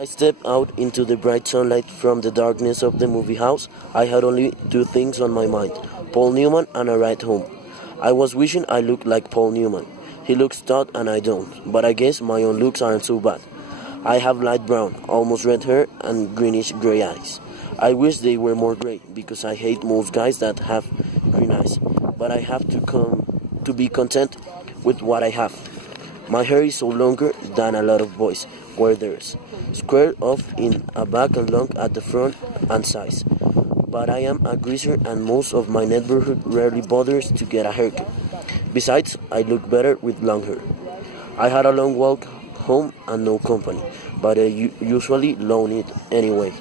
I stepped out into the bright sunlight from the darkness of the movie house. I had only two things on my mind: Paul Newman and a ride home. I was wishing I looked like Paul Newman. He looks stout and I don't, but I guess my own looks aren't so bad. I have light brown, almost red hair, and greenish gray eyes. I wish they were more gray because I hate most guys that have green eyes, but I have to be content with what I have. My hair is so longer than a lot of boys wear theirs, squared off in a back and long at the front and sides. But I am a greaser and most of my neighborhood rarely bothers to get a haircut. Besides, I look better with long hair. I had a long walk home and no company, but I usually loan it anyway,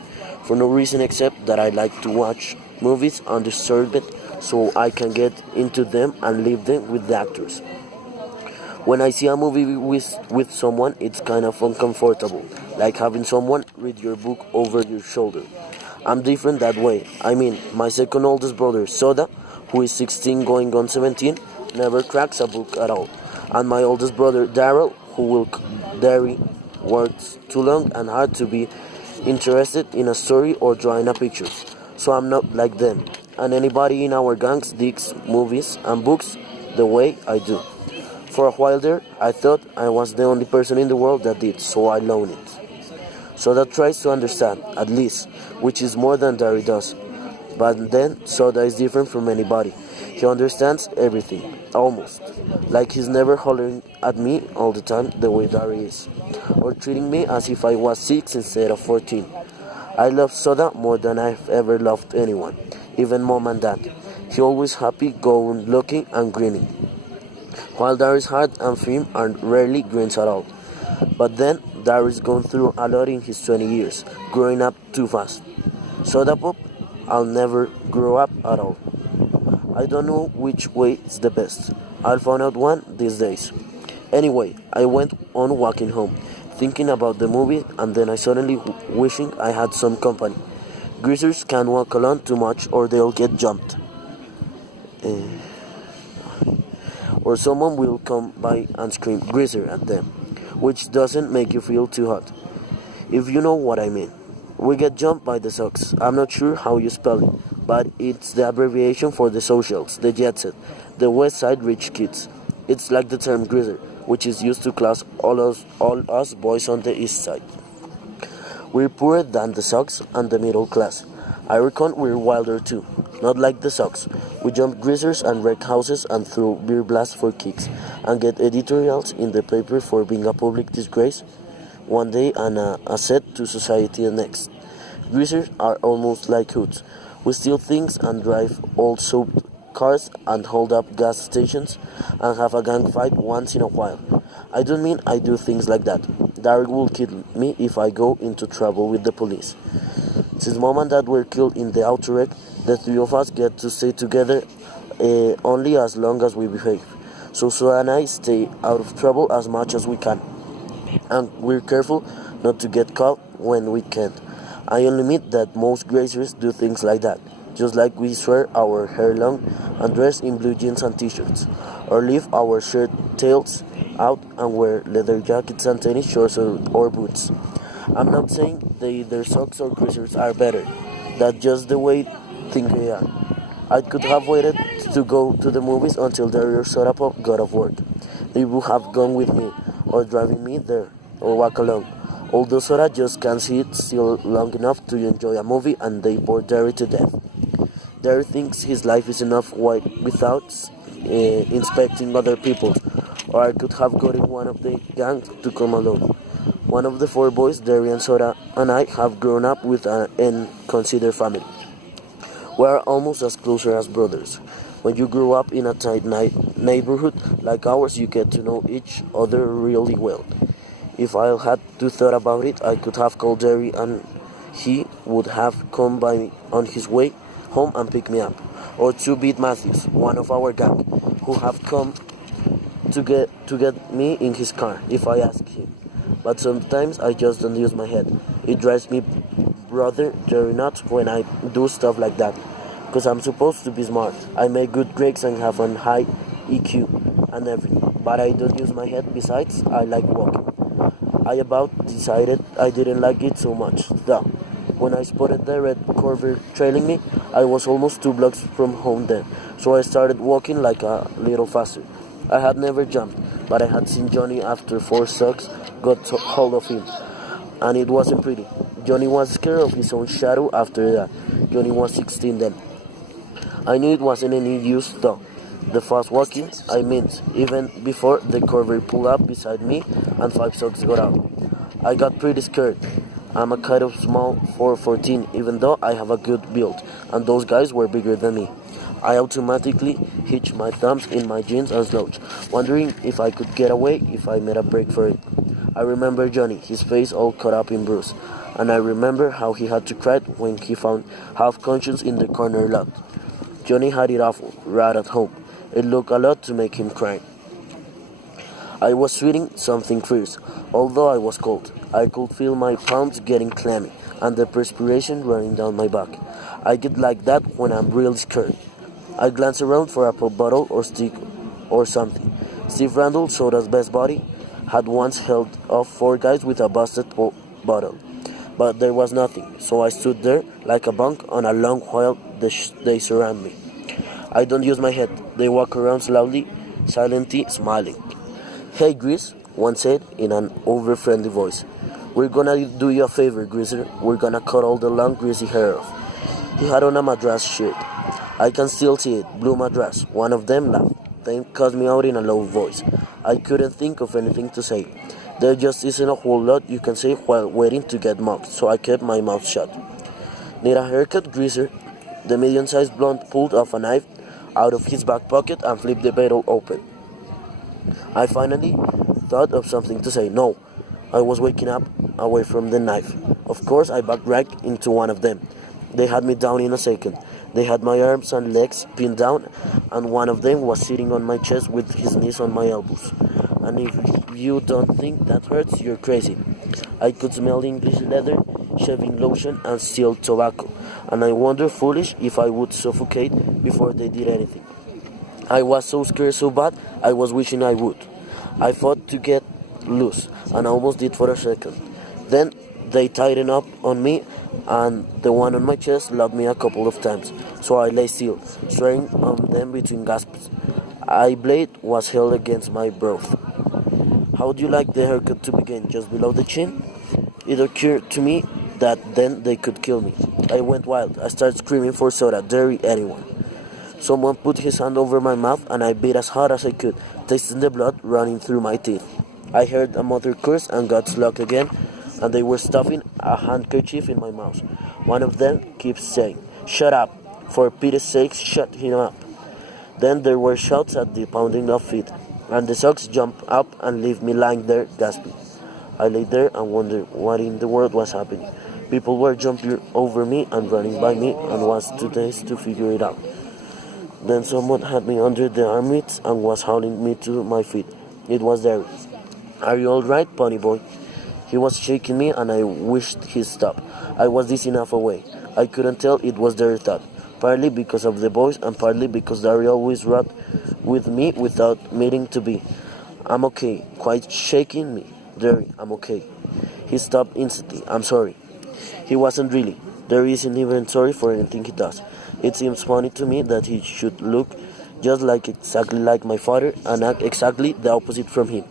for no reason except that I like to watch movies undisturbed so I can get into them and leave them with the actors. When I see a movie with someone, it's kind of uncomfortable, like having someone read your book over your shoulder. I'm different that way. I mean, my second oldest brother, Soda, who is 16 going on 17, never cracks a book at all. And my oldest brother, Daryl, who will dairy, works too long and hard to be interested in a story or drawing a picture. So I'm not like them. And anybody in our gangs digs movies and books the way I do. For a while there, I thought I was the only person in the world that did, so I loaned it. Soda tries to understand, at least, which is more than Dari does. But then, Soda is different from anybody. He understands everything, almost. Like he's never hollering at me all the time the way Dari is. Or treating me as if I was 6 instead of 14. I love Soda more than I've ever loved anyone, even mom and dad. He always happy, going, looking, and grinning. While Darius hard and firm and rarely grins at all. But then Darius gone through a lot in his 20 years, growing up too fast. Soda Pop, I'll never grow up at all. I don't know which way is the best. I'll find out one these days. Anyway, I went on walking home, thinking about the movie, and then I suddenly wishing I had some company. Greasers can't walk alone too much or they'll get jumped. Or someone will come by and scream greaser at them, which doesn't make you feel too hot, if you know what I mean. We get jumped by the Sox. I'm not sure how you spell it, but it's the abbreviation for the socials, the jet set, the West Side rich kids. It's like the term greaser, which is used to class all us boys on the East Side. We're poorer than the Sox and the middle class. I reckon we're wilder too. Not like the Sox. We jump greasers and wreck houses and throw beer blasts for kicks and get editorials in the paper for being a public disgrace one day and a asset to society the next. Greasers are almost like hoods. We steal things and drive old soaked cars and hold up gas stations and have a gang fight once in a while. I don't mean I do things like that. Derek will kill me if I go into trouble with the police. Since mom and dad were killed in the auto wreck, the three of us get to stay together only as long as we behave. So Sue and I stay out of trouble as much as we can. And we're careful not to get caught when we can't. I only admit that most grazers do things like that, just like we swear our hair long and dress in blue jeans and t-shirts, or leave our shirt tails out and wear leather jackets and tennis shorts or boots. I'm not saying their socks or grazers are better. That's just the way things are. I could have waited to go to the movies until Dario Soda Pop got off work. They would have gone with me, or driving me there, or walk along. Although Soda just can't sit still long enough to enjoy a movie and they bore Derry to death. Derry thinks his life is enough without inspecting other people's, or I could have gotten one of the gang to come along. One of the four boys, Derry and Soda, and I have grown up with and considered family. We are almost as closer as brothers. When you grow up in a tight neighborhood like ours, you get to know each other really well. If I had to thought about it, I could have called Jerry and he would have come by me on his way home and picked me up. Or two Beat Matthews, one of our gang, who have come to get me in his car if I ask him. But sometimes I just don't use my head. It drives me brother Jerry nuts when I do stuff like that. Because I'm supposed to be smart. I make good grades and have a high EQ and everything. But I don't use my head. Besides, I like walking. I about decided I didn't like it so much. Though, when I spotted the red Corvair trailing me, I was almost 2 blocks from home then, so I started walking like a little faster. I had never jumped, but I had seen Johnny after 4 Sox got hold of him, and it wasn't pretty. Johnny was scared of his own shadow after that. Johnny was 16 then. I knew it wasn't any use though. The fast walking, I meant, even before the Corvair pulled up beside me and 5 Sox got out. I got pretty scared. I'm a kind of small for 14, even though I have a good build, and those guys were bigger than me. I automatically hitched my thumbs in my jeans and slouched, wondering if I could get away if I made a break for it. I remember Johnny, his face all cut up in bruise, and I remember how he had to cry when he found half conscious in the corner lot. Johnny had it awful, right at home. It looked a lot to make him cry. I was sweating something fierce, although I was cold. I could feel my palms getting clammy and the perspiration running down my back. I get like that when I'm real scared. I glanced around for a pop bottle or stick or something. Steve Randall, Soda's best buddy, had once held off 4 guys with a busted bottle. But there was nothing, so I stood there like a bunk on a long while they surround me. I don't use my head. They walk around slowly, silently, smiling. Hey, Gris, one said in an over-friendly voice. We're gonna do you a favor, Greaser. We're gonna cut all the long, greasy hair off. He had on a Madras shirt. I can still see it, blue Madras. One of them laughed, then cussed me out in a low voice. I couldn't think of anything to say. There just isn't a whole lot you can say while waiting to get mugged, so I kept my mouth shut. Need a haircut, Greaser? The medium-sized blonde pulled off a knife out of his back pocket and flipped the barrel open. I finally thought of something to say. No, I was waking up away from the knife. Of course, I backed right into one of them. They had me down in a second. They had my arms and legs pinned down, and one of them was sitting on my chest with his knees on my elbows. And if you don't think that hurts, you're crazy. I could smell English leather, shaving lotion, and steel tobacco, and I wondered foolish if I would suffocate before they did anything. I was so scared so bad, I was wishing I would. I fought to get loose, and I almost did for a second. Then they tightened up on me, and the one on my chest locked me a couple of times, so I lay still, staring on them between gasps. A blade was held against my brow. How do you like the haircut to begin, just below the chin? It occurred to me that then they could kill me. I went wild. I started screaming for soda, dairy, anyone. Someone put his hand over my mouth and I bit as hard as I could, tasting the blood running through my teeth. I heard a mother curse and got slugged again, and they were stuffing a handkerchief in my mouth. One of them kept saying, "Shut up! For Peter's sake, shut him up!" Then there were shouts at the pounding of feet, and the Sox jumped up and left me lying there gasping. I lay there and wondered what in the world was happening. People were jumping over me and running by me, and was too dazed to figure it out. Then someone had me under the armpits and was hauling me to my feet. It was Derry. "Are you all right, Pony Boy?" He was shaking me and I wished he'd stop. I was this enough away. I couldn't tell it was their thought, partly because of the boys and partly because Derry always rode with me without meaning to be. "I'm okay," quite shaking me. "Derry, I'm okay." He stopped instantly. "I'm sorry." He wasn't really. Derry isn't even sorry for anything he does. It seems funny to me that he should look just exactly like my father and act exactly the opposite from him.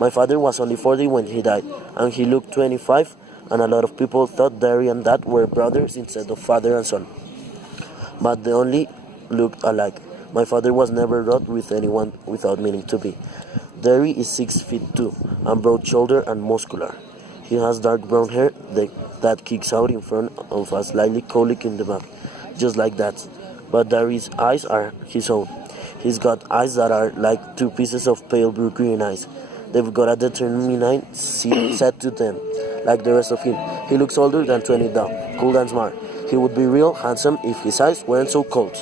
My father was only 40 when he died, and he looked 25, and a lot of people thought Derry and Dad were brothers instead of father and son. But they only looked alike. My father was never rode with anyone without meaning to be. Derry is 6'2" and broad-shouldered and muscular. He has dark brown hair that kicks out in front of a slightly colic in the back, just like that. But Derry's eyes are his own. He's got eyes that are like 2 pieces of pale blue green eyes. They've got a determined set to them, like the rest of him. He looks older than 20 now, cool and smart. He would be real handsome if his eyes weren't so cold.